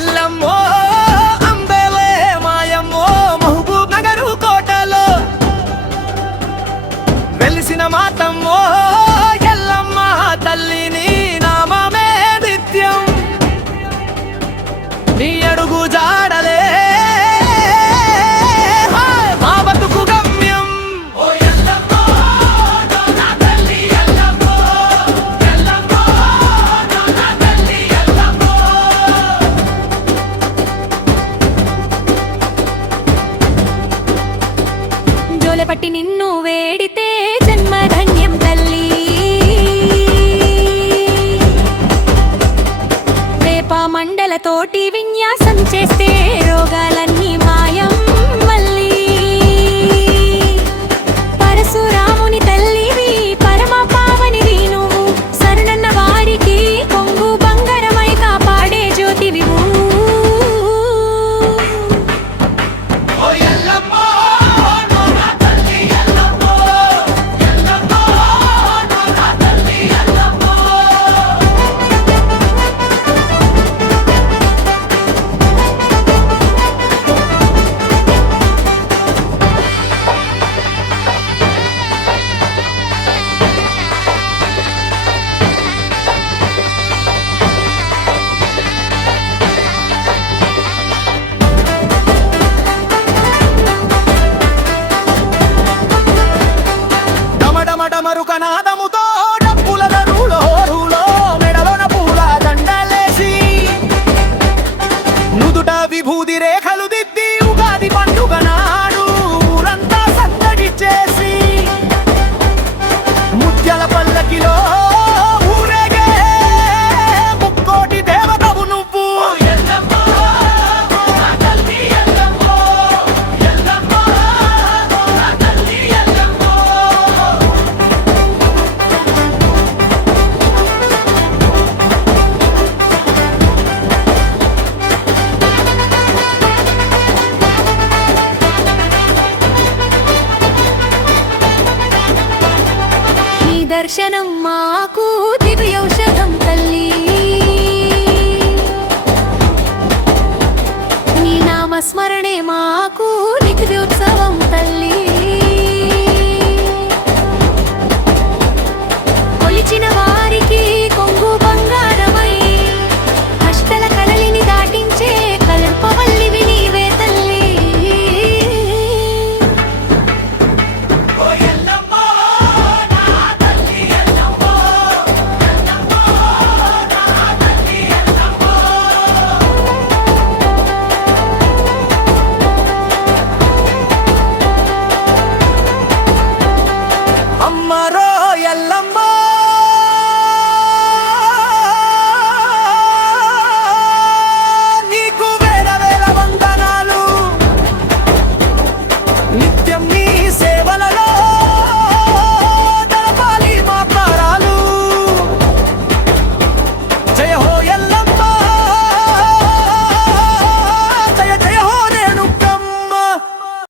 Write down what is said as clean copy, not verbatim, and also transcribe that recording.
ఎల్లమ్మో అంబేలే మాయమ్మో మహబూబ్ నగరు కోటలో వెలిసిన మాతమ్మో ఎల్లమ్మ తల్లిని నామమే నిత్యం నీ అడుగు జాడలే మా బతుకు గమ్యం. జోలెపట్టి నిన్ను వేడితే జన్మధన్యం తల్లి. వేప మండలతోటి విన్యాసం చేస్తే రోగాలన్నీ మాయం మళ్ళీ. పరశురాముని తల్లివి పరమ పావనివి నువ్వు, శరణన్న వారికి కొంగు బంగారమై కాపాడే జ్యోతివి. మరుకనాదముతో డప్పుల దరులో మెడలోన పూల దండలేసి నుదుట విభూది రేఖలు దిద్ది ఉగాది పండుగ నాడు ఊరంతా సందడి చేసి ముత్యాల పల్లకిలో ఊరేగే ముక్కోటి దేవతవు నువ్వు. దర్శనం మాకు దివ్యౌష